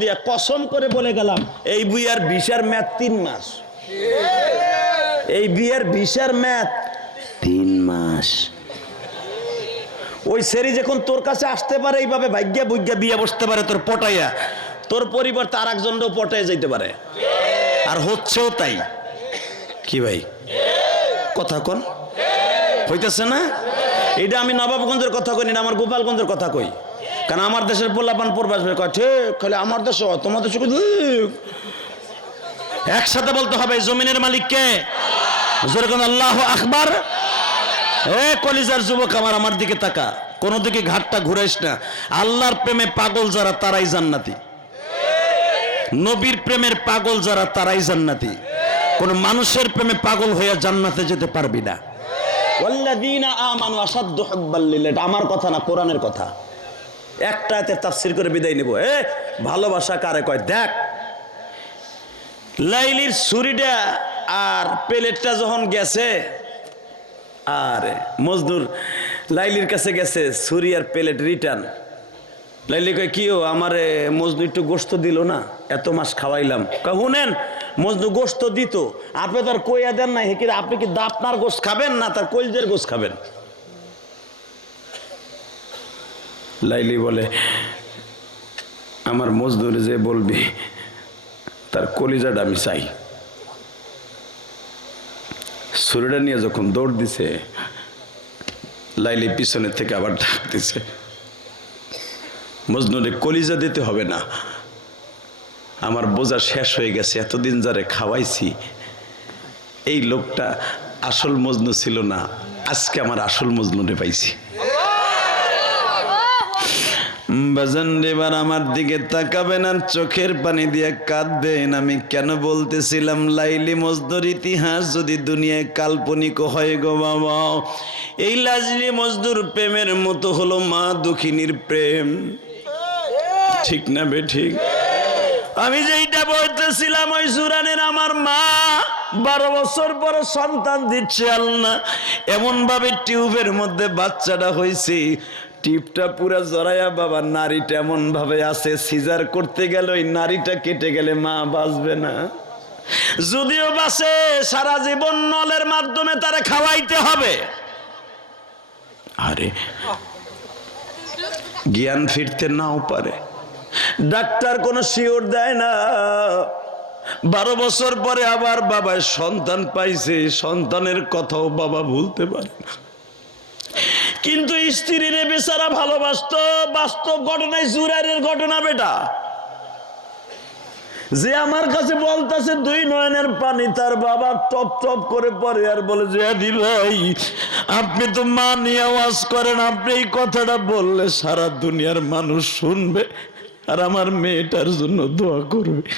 দিয়া কসম করে বলে গেলাম এই বিয়ার ভিসার মেয়াদ 3 মাস। এই বিয়ার ভিসার মেয়াদ 3 মাস। ওই সেরি যখন তোর কাছে আসতে পারে এইভাবে ভাগ্যা বুগ্যা বিয়ে বসতে পারে তোর পটাইয়া, তোর পরিবর্তে আর একজনও পটাইয়া যাইতে পারে, আর হচ্ছেও তাই। কি ভাই কথা কোন হইতেছে না? এটা আমি নবাবগঞ্জের কথা কই না, আমার গোপালগঞ্জের কথা কই। কারণ আমার দেশের পোলাপান প্রবাস কয় ঠিক, খালি আমার দেশ তোমার দেশে একসাথে বলতে হবে জমিনের মালিক কে? যেরকম আল্লাহু আকবার। এ কলিজার যুবক আমার দিকে তাকা, কোন দিকে ঘাটটা ঘুরাইস না। আল্লাহর প্রেমে পাগল যারা তারাই জান্নাতি, নবীর প্রেমের পাগল যারা তারাই জান্নাতি। কোন মানুষের প্রেমে পাগল হয়ে জান্নাতে যেতে পারবি না। ওয়াল্লাযীনা আমানু আশাদ্দু হুব্বাল লিল্লাহ, আমার কথা না, কোরআনের কথা। একটা আয়াতের তাফসীর করে বিদায় নেব। ভালোবাসা কারে কয় দেখ। লাইলির ছুরিটা আর প্লেটটা যখন গেছে, আর মজনুর লাইলির কাছে গেছে ছুরি আর প্লেট রিটার্ন। লাইলি কয় কি আমারে মজনু একটু গোশত দিল না, এত মাস খাওয়াইলাম। শুনেন মজনু গোশত দিত, আপনি তার কইয়া দেন নাই, আপনি কি আপনার গোশত খাবেন না তার কলজের গোশত খাবেন? লাইলি বলে আমার মজদুর যে বলবি তার কলিজাটা আমি চাই। ছুরিটা নিয়ে যখন দৌড় দিছে, লাইলি পিছনের থেকে আবার ডাক দিছে, মজনুরে কলিজা দিতে হবে না, আমার বোঝা শেষ হয়ে গেছে, এতদিন যারে খাওয়াইছি এই লোকটা আসল মজনু ছিল না, আজকে আমার আসল মজনুরে পাইছি। বাজান এবার আমার দিকে তাকাবেন আর চোখের পানি দিয়ে কাঁদবেন। আমি কেন বলতেছিলাম লাইলি মজনুর ইতিহাস যদি দুনিয়ায় কাল্পনিক হয় গো বাবা, এই লাইলি মজনুর প্রেমের মতো হলো মা দুঃখিনীর প্রেম। ঠিক না বে ঠিক? আমি যেইটা বলতেছিলাম ওই সুরানের আমার মা 12 বছর পরে সন্তান দিচ্ছে আল্লাহ, এমন ভাবে টিউবের মধ্যে বাচ্চাটা হয়েছে, টিপটা পুরা জড়াইয়া বাবা নারীটা এমন ভাবে আছে, সিজার করতে গেল ওই নারীটা কেটে গেলে মা বাঁচবে না। যদিও বাঁচে সারা জীবন নলের মাধ্যমে তারা খাওয়াইতে হবে। আরে জ্ঞান ফিরতে নাও পারে, ডাক্তার কোনো শিওর দেয় না। 12 বছর পরে আবার বাবায় সন্তান পাইছে, সন্তানের কথাও বাবা ভুলতে পারে না। কিন্তু স্ত্রীর বেচারা ভালোবাসত। বাস্তব ঘটনায় জুরাইরের ঘটনা বেটা, যে আমার কাছে বলতেছে 2 নয়নের পানি তার বাবা টপ টপ করে পড়ে আর বলে যে আদি ভাই আপনি তো মা নিয়ে আওয়াজ করেন, আপনি এই কথাটা বললে সারা দুনিয়ার মানুষ শুনবে আর আমার মেয়েটার জন্য দোয়া করবে।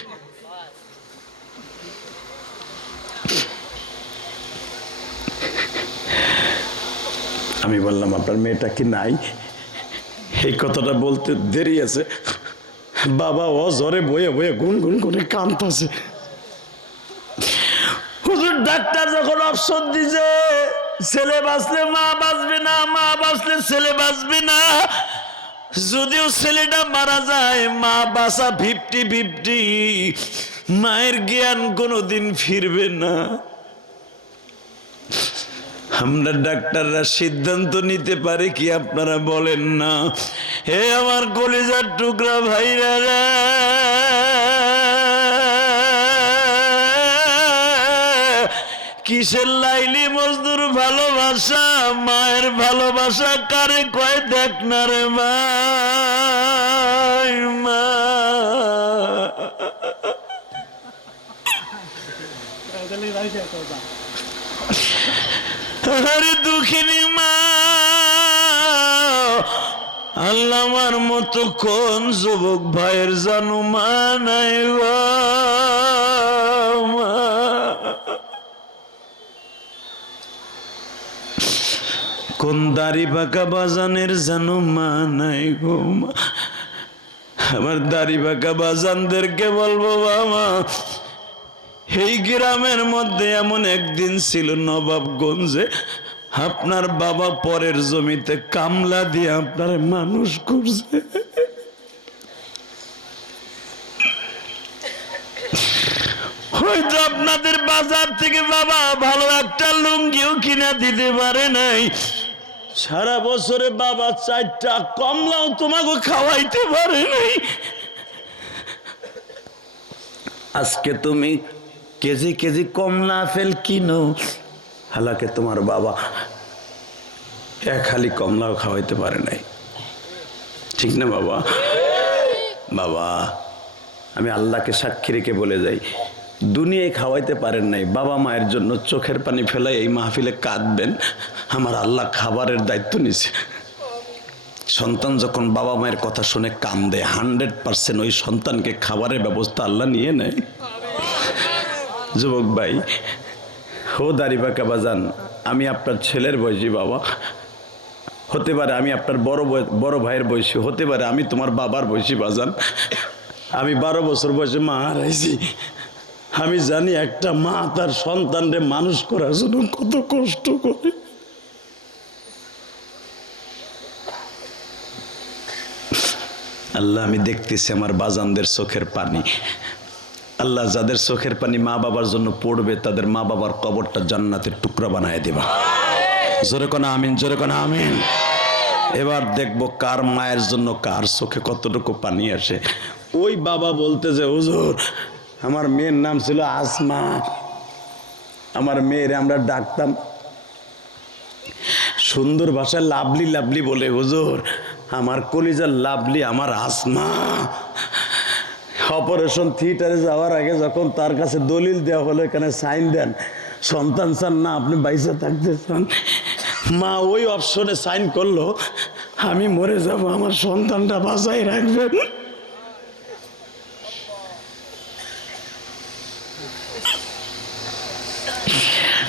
আমি বললাম আপনার মেয়েটা কি নাই? এই কথাটা বলতে দেরি আছে, বাবা ও জ্বরে বয়ে বয়ে গুনগুন করে কাঁদতেছে। হুজুর ডাক্তার যখন অপশন দিছে ছেলে বাঁচলে মা বাঁচবে না, মা বাঁচলে ছেলে বাঁচবে না, যদিও ছেলেটা মারা যায় মা বাঁচা 50-50, মায়ের জ্ঞান কোনোদিন ফিরবে না। আমরা ডাক্তাররা সিদ্ধান্ত নিতে পারে কি আপনারা বলেন না? হে আমার কলিজার টুকরা ভাইরা, কিসের লাইলি মজদুর ভালোবাসা, মায়ের ভালোবাসা কারে কয় দেখ না রে মা। আরে দুঃখিনী মা, আল্লাহ আমার মতো কোন যুবক ভাইয়ের জানু মা নাই গো। কোন দাড়ি পাকা বাজানের জানু মা নাই গো মা। আমার দাড়ি পাকা বাজানদেরকে বলবো বাবা, এই গ্রামের মধ্যে এমন একদিন ছিল নবাবগঞ্জে, আপনার বাবা পরের জমিতে কামলা দিয়ে আপনার মানুষ করছে। আপনাদের বাজার থেকে বাবা ভালো একটা লুঙ্গিও কিনা দিতে পারে নাই, সারা বছরে বাবা 4টা কমলাও তোমাকে খাওয়াইতে পারে নাই। আজকে তুমি কেজি কেজি কমলা আপেল কিনো, হালাকে তোমার বাবা এক হালি কমলাও খাওয়াইতে পারে নাই। ঠিক না বাবা? বাবা আমি আল্লাহকে সাক্ষী রেখে বলে যাই, দুনিয়ায় খাওয়াইতে পারেন নাই, বাবা মায়ের জন্য চোখের পানি ফেলাই এই মাহফিলে কাঁদবেন, আমার আল্লাহ খাবারের দায়িত্ব নিছে। সন্তান যখন বাবা মায়ের কথা শুনে কান্দে 100% ওই সন্তানকে খাবারের ব্যবস্থা আল্লাহ নিয়ে নেয়। যুবক ভাই, হো দাড়িপাকা বাজান, আমি আপনার ছেলের বয়সী বাবা, হতে পারে আমি আপনার বড় ভাইয়ের বয়সী, হতে পারে আমি তোমার বাবার বয়সী বাজান। আমি 12 বছর বয়সে মা হারাইছি। আমি জানি একটা মা তার সন্তানরে মানুষ করার জন্য কত কষ্ট করে। আল্লাহ আমি দেখতেছি আমার বাজানদের চোখের পানি। আল্লাহ যাদের চোখের পানি মা বাবার জন্য পড়বে তাদের মা বাবার কবরটা জান্নাতের টুকরা বানায় দিবা। জোরে কোন আমিন, জোরে কোন আমিন। এবার দেখবো কার মায়ের জন্য কার চোখে কতটুকু পানি আসে। ওই বাবা বলতে যে হুজুর আমার মেয়ের নাম ছিল আসমা, আমার মেয়েরে আমরা ডাকতাম সুন্দর ভাষায় লাভলি লাভলি বলে, হুজুর আমার কলিজার লাভলি আমার আসমা। অপারেশন থিয়েটারে যাওয়ার আগে যখন তার কাছে দলিল দেওয়া হলো এখানে সাইন দেন, সন্তান চান না আপনি বাইসা থাকতে চান, মা ওই অপশনে সাইন করলো আমি মরে যাব, আমার সন্তানটা বাঁচাই রাখবেন।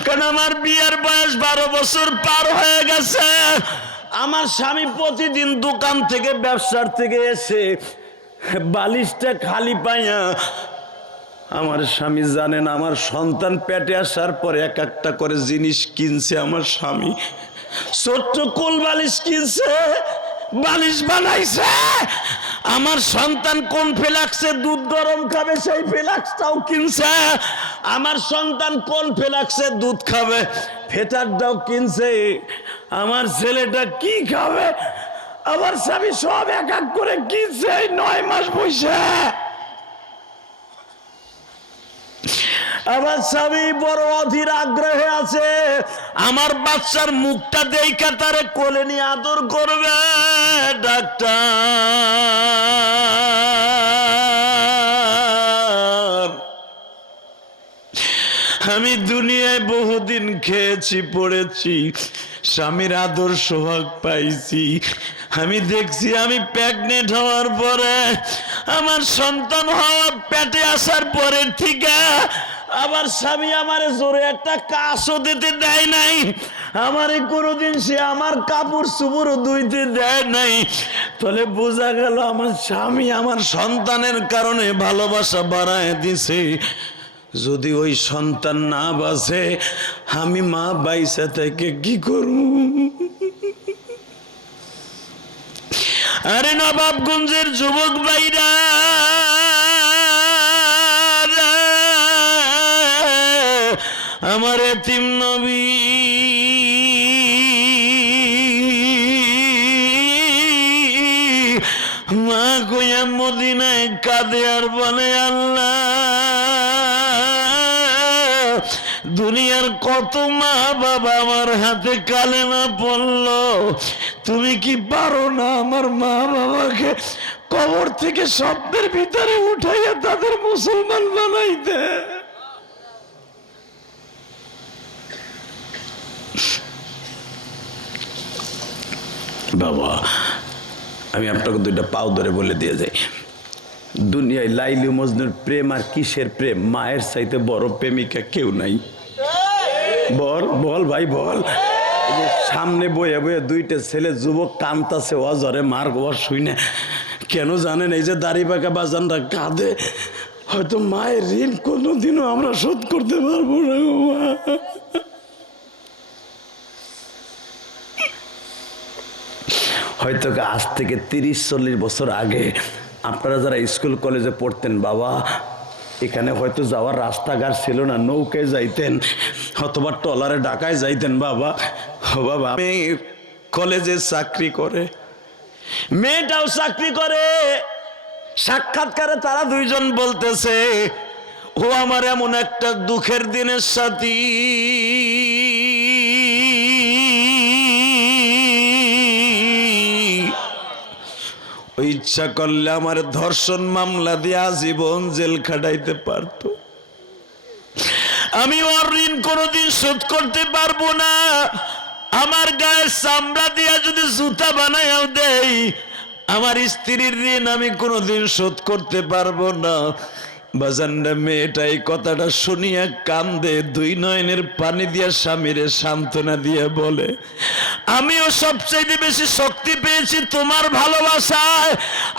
কারণ আমার বিয়ের বয়স 12 বছর পার হয়ে গেছে। আমার স্বামী প্রতিদিন দোকান থেকে ব্যবসার থেকে এসে বালিশটা খালি পাইয়া, আমার স্বামী জানেন আমার সন্তান পেটে আসার পরে এক একটা করে জিনিস কিনছে। আমার স্বামী ছোট্ট কোল বালিশ কিনছে, বালিশ বানাইছে। আমার সন্তান কোন ফ্লাক্সে দুধ গরম খাবে সেই ফ্লাক্সটাও কিনছে। আমার সন্তান কোন ফ্লাক্সে দুধ খাবে ফেটারটাও কিনছে। আমার ছেলেটা কি খাবে আমার স্বামী সব এক এক করে কিনছে 9 মাস বসে। আমার স্বামী বড় অধীর আগ্রহে আছে আমার বাচ্চার মুখটা দেখা তারে কোলে নিয়ে আদর করবে। ডাক্তার আমি দুনিয়ায় বহুদিন খেয়েছি পড়েছি, স্বামীর আদর সোহাগ পাইছি। আমি দেখছি আমি প্রেগনেন্ট হওয়ার পরে, আমার সন্তান হওয়ার পেটে আসার পরে থেকে আমার স্বামী আমারে জোরে একটা কাশও দিতে দেয় নাই, আমারে কোনোদিন সে আমার কাপড় চুপড়ও ধুইতে দেয় নাই। তাহলে বোঝা গেল আমার স্বামী আমার সন্তানের কারণে ভালোবাসা বাড়ায় দিছে। যদি ওই সন্তান না বাঁচে আমি মা বাইসা থেকে কি করব? আরে নবাবগঞ্জের যুবক ভাইরা, আমার এতিম নবী মা কইয়া মদিনায় কাঁদে আর বলে আল্লাহ দুনিয়ার কত মা বাবা আমার হাতে কালেমা পড়লো, তুমি কি পারো না আমার মা বাবাকে কবর থেকে স্বপ্নের ভিতরে উঠাইয়া তাদের মুসলমান বানাইতে? বাবা আমি আপনাকে 2টা পাও ধরে বলে দিয়ে যাই, দুনিয়ায় লাইলি মজনুর প্রেম আর কিসের প্রেম? মায়ের চাইতে বড় প্রেমিকা কেউ নাই। বল বল ভাই বল। সামনে বয়ে বয়ে 2টা ছেলে যুবক কান্তাছে অজরে মার গোয়া শুই না কেন জানেন? এই যে দাড়িপাকা বাজানরা কাঁদে, হয়তো মায়ের ঋণ কোনোদিনও আমরা শোধ করতে পারবো না গো মা। হয়তো আজ থেকে 30-40 বছর আগে আপনারা যারা স্কুল কলেজে পড়তেন বাবা, এখানে হয়তো যাওয়ার রাস্তাঘাট ছিল না, নৌকায় যাইতেন অথবা ট্রলারে ঢাকায় যাইতেন। বাবা ও বাবা, মেয়ে কলেজে চাকরি করে, মেয়েটাও চাকরি করে। সাক্ষাৎকারে তারা দুইজন বলতেছে, ও আমার এমন একটা দুঃখের দিনের সাথী, ওই ইচ্ছা করলে আমার ধর্ষণ মামলা দিয়ে আজীবন জেল খাটাইতে পারতো। আমি ওর ঋণ কোনোদিন শোধ করতে পারবো না। আমার গায়ে চামড়া দিয়া যদি জুতা বানাইও দেই, আমার স্ত্রীর ঋণ আমি কোনোদিন শোধ করতে পারবো না। বাজানরা মেয়েটা এই কথাটা শুনিয়া কান্দে, দুই নয়নের পানি দিয়া স্বামীরে সান্ত্বনা দিয়ে বলে, আমিও সবচাইতে বেশি শক্তি পেয়েছি তোমার ভালোবাসায়।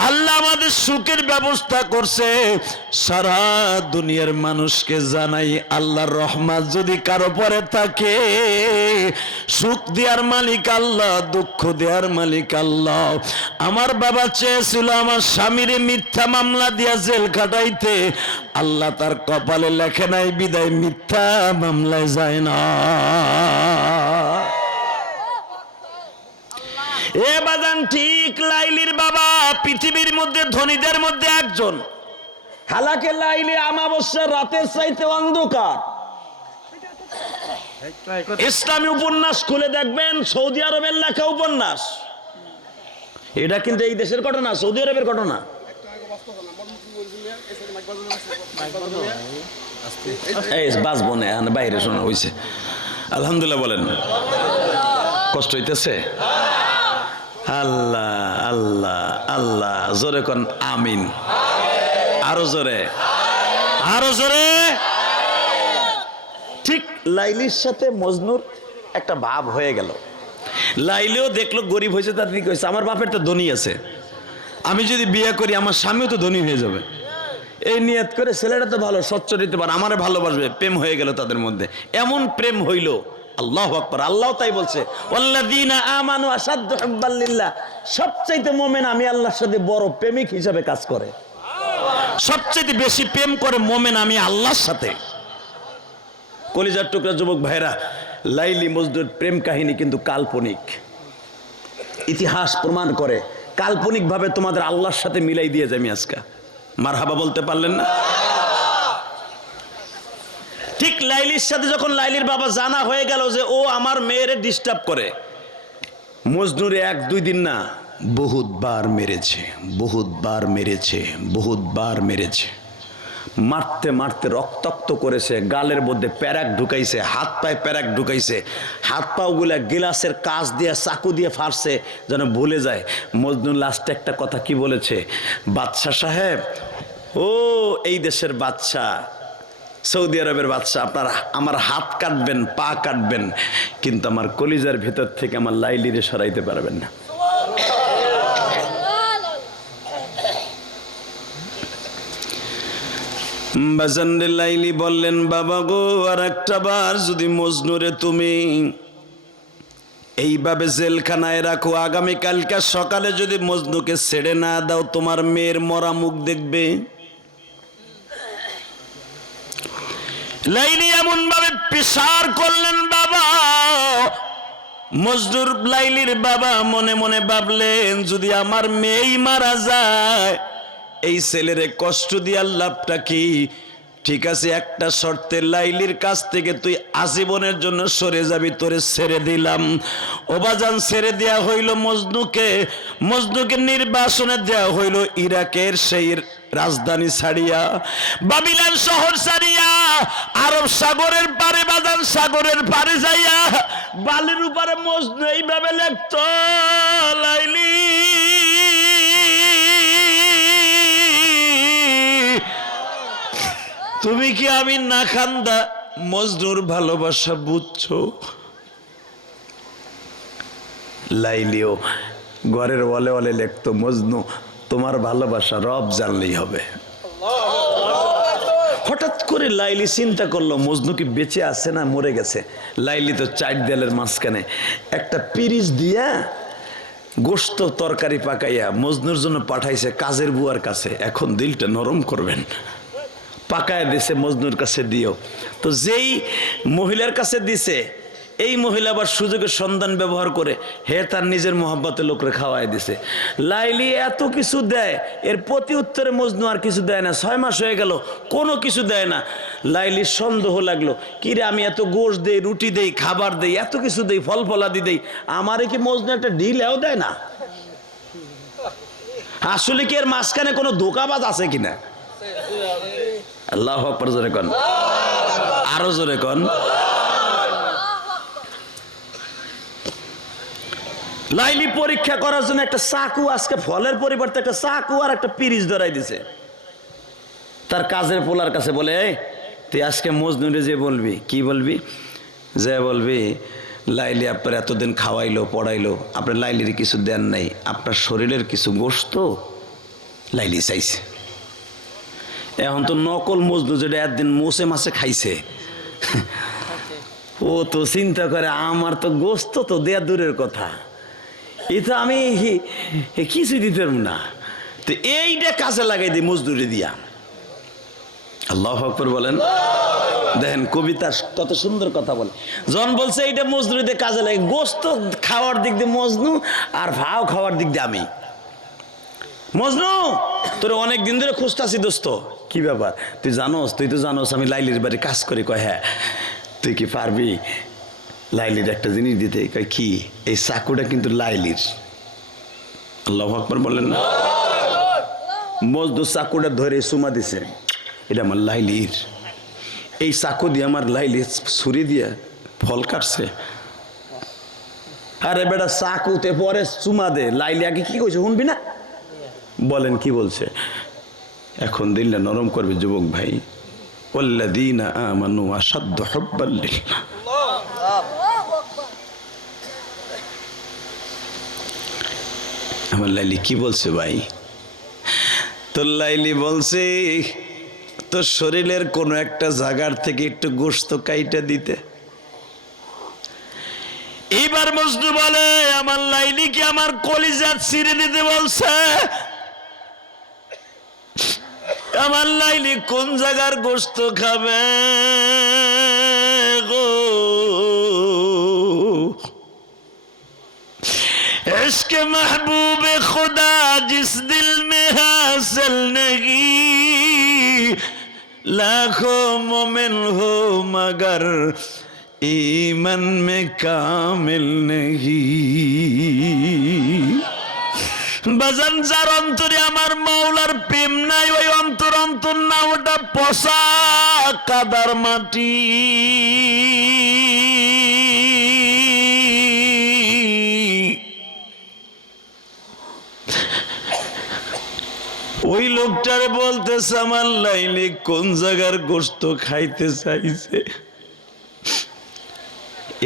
আল্লাহ আমাদের সুখের ব্যবস্থা করছে। সারা দুনিয়ার মানুষকে জানাই, আল্লাহর রহমত যদি কারো পরে থাকে, সুখ দেওয়ার মালিক আল্লাহ, দুঃখ দেওয়ার মালিক আল্লাহ। আমার বাবা চেয়েছিল আমার স্বামীরে মিথ্যা মামলা দিয়া জেল খাটাইতে, আল্লাহ তার কপালে লেখে নাই বিদায় মিথ্যা মামলায় যায় না। এ বাজান, ঠিক লাইলির বাবা পৃথিবীর মধ্যে ধনীদের মধ্যে একজন। হালাকে লাইলি আমাবস্যার রাতের চাইতে অন্ধকার। ইসলামী উপন্যাস খুলে দেখবেন, সৌদি আরবের লেখা উপন্যাস। এটা কিন্তু এই দেশের ঘটনা, সৌদি আরবের ঘটনা। বাঁচবো না, বাইরে শোনা হয়েছে। আলহামদুলিল্লাহ বলেন, কষ্ট হইতেছে? আল্লাহ আল্লাহ আল্লাহ, জোরে কোন আমিন, আরো জোরে, আরো জোরে। ঠিক লাইলির সাথে মজনুর একটা ভাব হয়ে গেল। লাইলিও দেখলো গরিব হয়েছে, তার দিকে হয়েছে, আমার বাপের তো ধনী আছে, আমি যদি বিয়ে করি আমার স্বামীও তো ধনী হয়ে যাবে। এই নিয়ত করে ছেলেটা তো ভালো, সচ্চরিত্র, আমারে ভালোবাসবে, প্রেম হয়ে গেল তাদের মধ্যে। এমন প্রেম হইল, আল্লাহু আকবার, আল্লাহ তাই বলছে, ওয়াল্লাযীনা আমানু আশাদ্দু হুব্বাল লিল্লাহ। সবচাইতে মুমিন আমি আল্লাহর সাথে বড় প্রেমিক হিসাবে কাজ করে, সবচাইতে বেশি প্রেম করে মুমিন আমি আল্লাহর সাথে। কলিজার টুকরা যুবক ভাইরা, লাইলি মজনুর প্রেম কাহিনী কিন্তু কাল্পনিক। ইতিহাস প্রমাণ করে কাল্পনিক ভাবে তোমাদের আল্লাহর সাথে মিলাই দিয়ে যাই। আজকে মারহাবা বলতে পারলেন না? ঠিক লাইলির সাথে যখন লাইলির বাবা জানা হয়ে গেল যে ও আমার মেয়েরে ডিস্টার্ব করে, মজনুরে এক দুই দিন না, বহুতবার মেরেছে, বহুতবার মেরেছে, বহুতবার মেরেছে। মারতে মারতে রক্তাক্ত করেছে, গালের মধ্যে প্যারাক ঢুকাইছে, হাত পায়ে প্যারাক ঢুকাইছে, হাত পাগুলা গিলাসের কাঁচ দিয়ে চাকু দিয়ে ফাড়ছে যেন ভুলে যায়। মজনু লাস্টে একটা কথা কি বলেছে, বাদশা সাহেব, ও এই দেশের বাদশা, সৌদি আরবের বাদশা, আপনারা আমার হাত কাটবেন, পা কাটবেন, কিন্তু আমার কলিজার ভেতর থেকে আমার লাইলিরে সরাইতে পারবেন না। বাজানরে লাইলি বললেন, বাবা গো, আর একটা বার যদি মজনুরে তুমি এইভাবে জেলখানায় রাখো, আগামীকালকে সকালে যদি মজনুকে ছেড়ে না দাও, তোমার মেয়ের মরা মুখ দেখবে। লাইলি এমন ভাবে প্রেসার করলেন বাবা। মজনুর লাইলির বাবা মনে মনে ভাবলেন, যদি আমার মেয়েই মারা যায়, এই ছেলেরে কষ্ট দিয়ার লাভটা কি? ঠিক আছে, একটা শর্তে, লাইলির কাছ থেকে তুই আজীবনের জন্য সরে যাবি, তোরে ছেড়ে দিলাম। ওবাজান ছেড়ে দেয়া হইল মজনুকে। মজনুকে নির্বাসনে দেয়া হইল ইরাকের সেই রাজধানী ছাড়িয়া, বাবিলান শহর ছাড়িয়া, আরব সাগরের পারে, বাজান সাগরের পারে যাইয়া বালির উপরে মজনু এইভাবে লেখত, লাইলি তুমি কি আমি না খান্দা মজনুর ভালোবাসা বুঝছো? লাইলিও ঘরের ওয়ালে ওয়ালে লিখতো, মজনু তোমার ভালোবাসা রব জানলেই হবে। হঠাৎ করে লাইলি চিন্তা করলো, মজনু কি বেঁচে আছে না মরে গেছে? লাইলি তো চার দেয়ালের মাঝখানে একটা পিরিচ দিয়া গোশত তরকারি পাকাইয়া মজনুর জন্য পাঠাইছে কাজের বুয়ার কাছে। এখন দিলটা নরম করবেন, পাকায় দিছে মজনুর কাছে দিও। তো যেই মহিলার কাছে দিছে এই মহিলা আবার সুযোগের সন্ধান ব্যবহার করে হে তার নিজের মোহাব্বতে লোকরে খাওয়াই দিছে। লাইলি এত কিছু দেয়, এর প্রতি উত্তরে মজনু আর কিছু দেয় না। 6 মাস হয়ে গেল কোনো কিছু দেয় না। লাইলির সন্দেহ লাগলো, কিরে আমি এত গোশ দেই, রুটি দেই, খাবার দেই, এত কিছু দেই, ফল ফলাদি দেই, আমারে কি মজনু একটা ঢিলেও দেয় না? আসলে কি এর মাঝখানে কোনো ধোঁকাবাজ আছে কিনা? আল্লাহু আকবার জোরে কোন, আরো জোরে কোন। লাইলি পরীক্ষা করার জন্য একটা চাকু, আজকে ফলের পরিবর্তে একটা চাকু আর একটা পিরিচ ধরাই দিছে তার কাজের পোলার কাছে। বলে এই তুই আজকে মজনুরে যে বলবি, কি বলবি? যে বলবি লাইলি আপনার এতদিন খাওয়াইলো পড়াইলো, আপনার লাইলির কিছু দেন নাই, আপনার শরীরের কিছু গোশত লাইলি চাইছে। এখন তো নকল মজনু যেটা একদিন মোসে মাসে খাইছে, ও তো চিন্তা করে আমার তো গোশত তো দেয়া দূরের কথা, এটা আমি কিছু দিতে পারব না। তো এইটা কাজে লাগাই দিই মজদুরি দিয়া। আল্লাহু আকবার বলেন। দেখেন কবিতা কত সুন্দর কথা বলে। জন বলছে এইটা মজদুরি দিয়ে কাজে লাগে, গোশত খাওয়ার দিক দিয়ে মজনু আর ভাও খাওয়ার দিক দিয়ে আমি। মজনু তোর অনেক দিন ধরে খুঁজতাছি দোস্ত, কি ব্যাপার? তুই জানোস, তুই তো জানোস আমি লাইলির বাড়ি কাজ করি। কয় হ্যাঁ। তুই কি পারবি লাইলির একটা জিনিস দিতে? কয় কি? এই চাকুটা কিন্তু লাইলির। আল্লাহু আকবার বলেন না। মজদু চাকুটা ধরে চুমা দিছে, এটা আমার লাইলির। এই চাকু দিয়ে আমার লাইলি ছুরি দিয়ে ফল কাটছে। আরে বেটা চাকুতে পরে চুমা দে, লাইলি আগে কি কইছে শুনবি না? বলেন কি বলছে? এখন দিলটা নরম করবে যুবক ভাই। ওয়াল্লাযীনা আমানু আশাদ্দু হুব্বান লিল্লাহ। আমার লাইলি কি বলছে ভাই? তোর লাইলি বলছে তোর শরীরের কোন একটা জায়গার থেকে একটু গোশত কাইটা দিতে। এইবার মজনু বলে আমার লাইলি কি আমার কলিজা ছিঁড়ে দিতে বলছে? আমার লাইলি কোন জায়গার গোশত খাবে গো? इश्क महबूब खुदा जिस दिल में हासिल नहीं, लाखों मोमिन हो मगर ईमान में कामिल नहीं। বাজান যার অন্তরে আমার মাওলার প্রেম নাই, ওই অন্তর অন্তর না, ওটা পচা কাদার মাটি। ওই লোকটার বলতেছে আমার লাইলি কোন জায়গার গোশত খাইতে চাইছে।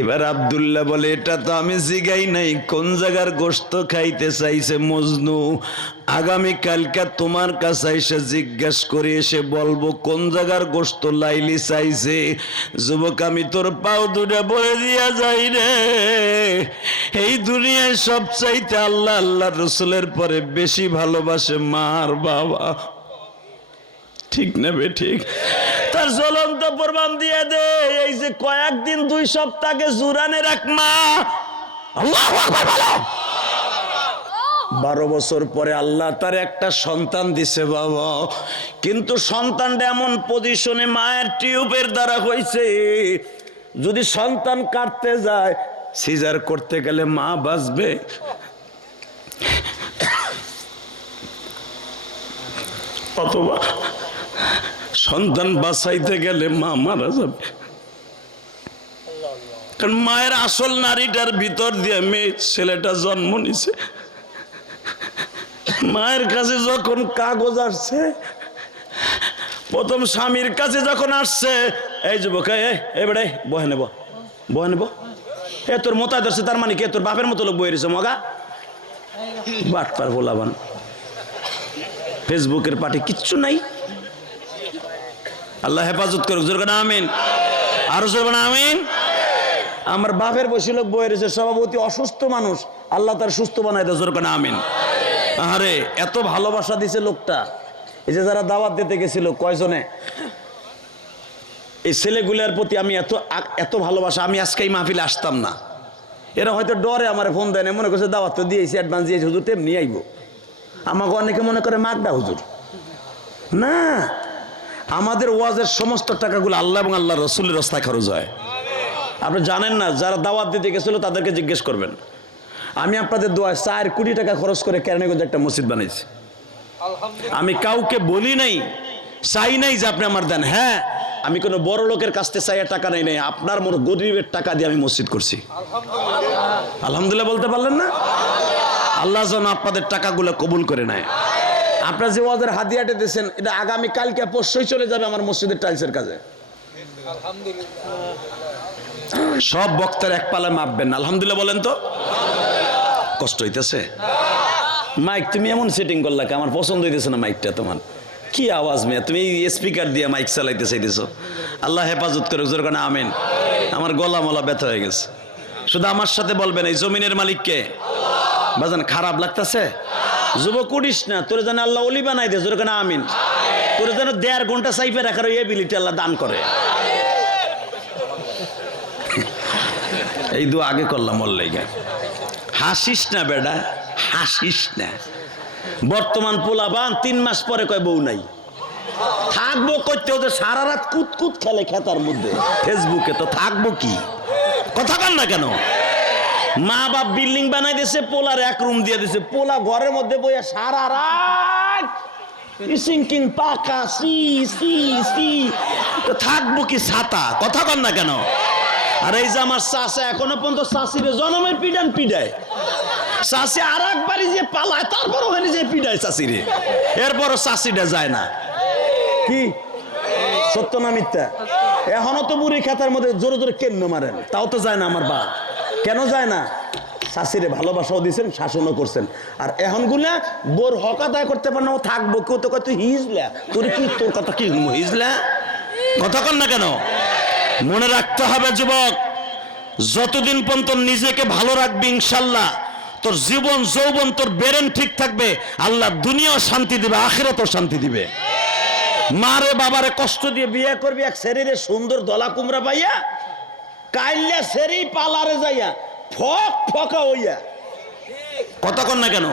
এবার আব্দুল্লাহ বলে এটা তো আমি জিগাই নাই কোন জায়গার গোশত খাইতে চাইছে মজনু। আগামী কালকা তোমার কাছে এসে জিজ্ঞাসা করে এসে বলবো কোন জায়গার গোশত লাইলি চাইছে। যুবক আমি তোর পাও দুটা বলে দিয়া যাই রে, এই দুনিয়ায় সব চাইতে আল্লাহ আল্লাহ রসুলের পরে বেশি ভালোবাসে মার বাবা। ঠিক না বে ঠিক? তার জ্বলন্ত প্রমাণ দিয়ে দে। এই যে কয়েকদিন 2 সপ্তাহে জুরানের এক মা, আল্লাহু আকবার বলো, 12 বছর পরে আল্লাহ তার একটা সন্তান দিছে বাবা। কিন্তু সন্তানটা এমন পজিশনে মায়ের টিউবের দ্বারা হয়েছে, যদি সন্তান কাটতে যায় সিজার করতে গেলে মা বাঁচবে, অথবা সন্তান বাঁচাইতে গেলে মা মারা যাবে। কারণ মায়ের আসল নারীটার ভিতর দিয়ে মেয়ে ছেলেটা জন্ম নিছে। মায়ের কাছে যখন কাগজ আসছে, প্রথম স্বামীর কাছে যখন আসছে, এই যুবক এবারে বহে নেব, বহে নেব, এ তোর মোতায় ধরছে, তার মানে কে তোর বাপের মতো লোক বয়ে রয়েছে মগা বাটপার বলাবান। ফেসবুকের পাটে কিচ্ছু নাই। আল্লাহ হেফাজত করুক, জোর করে আমিন। আরো জোর করে আমিন। আমার বাপের বসে লোক বয়ে রয়েছে, সভাপতি অসুস্থ মানুষ, আল্লাহ তার সুস্থ বানায় দেয়, জোর করে আমিন। আরে এত ভালোবাসা দিছে লোকটা। এই যে যারা দাওয়াত দিতে গেছিল কয়জনে, এই ছেলেগুলোর প্রতি আমি এত ভালোবাসা, আমি আজকে এই মাহফিলে আসতাম না। এরা হয়তো ডরে আমার ফোন দেয় না, মনে করছে দাওয়াত তো দিয়েছি, অ্যাডভান্স দিয়েছি, হুজুর তেমনি আইব। আমাকে অনেকে মনে করে মাগডা হুজুর। না, আমাদের ওয়াজের সমস্ত টাকাগুলো আল্লাহ এবং আল্লাহ রসুলের রাস্তায় খরচ হয়। আপনি জানেন না, যারা দাওয়াত দিতে গেছিল তাদেরকে জিজ্ঞেস করবেন। আমি আপনাদের দোয়ায় 4 কোটি টাকা খরচ করে কেরানীগঞ্জে একটা মসজিদ বানাইছি। আমি কাউকে বলি নাই, চাই নাই যে আপনি আমার দেন। হ্যাঁ, আমি কোনো বড় লোকের কাছ থেকে চাইয়া টাকা নেই নাই, আপনার মতো গরিবের টাকা দিয়ে আমি মসজিদ করছি। আলহামদুলিল্লাহ বলতে পারলেন না? আল্লাহ যেন আপনাদের টাকাগুলো কবুল করে নেয়। আপনার যে ওয়াজের হাদিয়াটা দিয়েছেন, এটা আগামী কালকে পরশুই চলে যাবে আমার মসজিদের টাইলসের কাজে। সব বক্তার এক পালে মাপবেন। আলহামদুলিল্লাহ বলেন তো। কষ্ট হইতেছে? মাইক তুমি এমন সেটিং করলা, আমার পছন্দ হইতেছে না মাইকটা তোমার। কি আওয়াজ মেয়ে, তুমি স্পিকার দিয়ে মাইক চালাইতে চাইতেছো। আল্লাহ হেফাজত করে, জোর করে আমিন। আমার গলা মলা ব্যথা হয়ে গেছে। শুধু আমার সাথে বলবেন, এই জমিনের মালিককে। বাজান খারাপ লাগতেছে? যুবক উঠিস না, তোরে যেন আল্লাহ ওলি বানাই দে, জোর করে আমিন। তোরে যেন 1.5 ঘন্টা সাইফে রাখার এবিলিটি আল্লাহ দান করে। এই দোয়া আগে করলাম ওর লাইগা। হাসিস না বেডা, হাসিস না। বর্তমান পোলাপান 3 মাস পরে কয় বউ নাই। থাকবো করতে, ওদের সারা রাত কুতকুত খেলে খেতার মধ্যে ফেসবুকে, তো থাকবো কি? কথা বল না কেন? মা বাপ বিল্ডিং বানাই দিয়েছে, পোলার 1 রুম দিয়ে দিয়েছে। পোলা ঘরের মধ্যে বইয়া সারা রাত সিঙ্কিং পাকা সি সি সি, তো থাকবো কি ছাতা? কথা বল না কেন? আর এই যে আমার চাষা এখনো পর্যন্ত চাষিরে জনমের পিডান পিডায়। চাষি আর একবারই যে পালায়, তারপর ওখানে যে পিডায় চাষিরে, এরপরও চাষিটা যায় না। কি সত্য না মিথ্যা? এখনো তো বুড়ি খাতার মধ্যে জোরে জোরে কেন মারেন, তাও তো যায় না আমার বা। কেন যায় না? শাশিরে ভালোবাসাও দিয়েছেন, শাসনও করছেন। আর এখন গুলা বোর হক আদায় করতে পারে না, ও থাকবো। কেউ তো কয় তুই হিজলা, তোর কি, তোর কথা কি হিজলা? কথা কন না কেন? মনে রাখতে হবে যুবক, যতদিন পর্যন্ত নিজেকে ভালো রাখবি, ইনশাল্লাহ তোর জীবন যৌবন, তোর ব্রেন ঠিক থাকবে। আল্লাহ দুনিয়াও শান্তি দিবে, আখিরাতেও শান্তি দিবে। মারে বাবারে কষ্ট দিয়ে বিয়ে করবি, এক শরীরে সুন্দর দলা কুমড়া পাইয়া, কাইল্লা সেরি পালারে যাইয়া ফক ফকা হইয়া। কথা কন না কেন?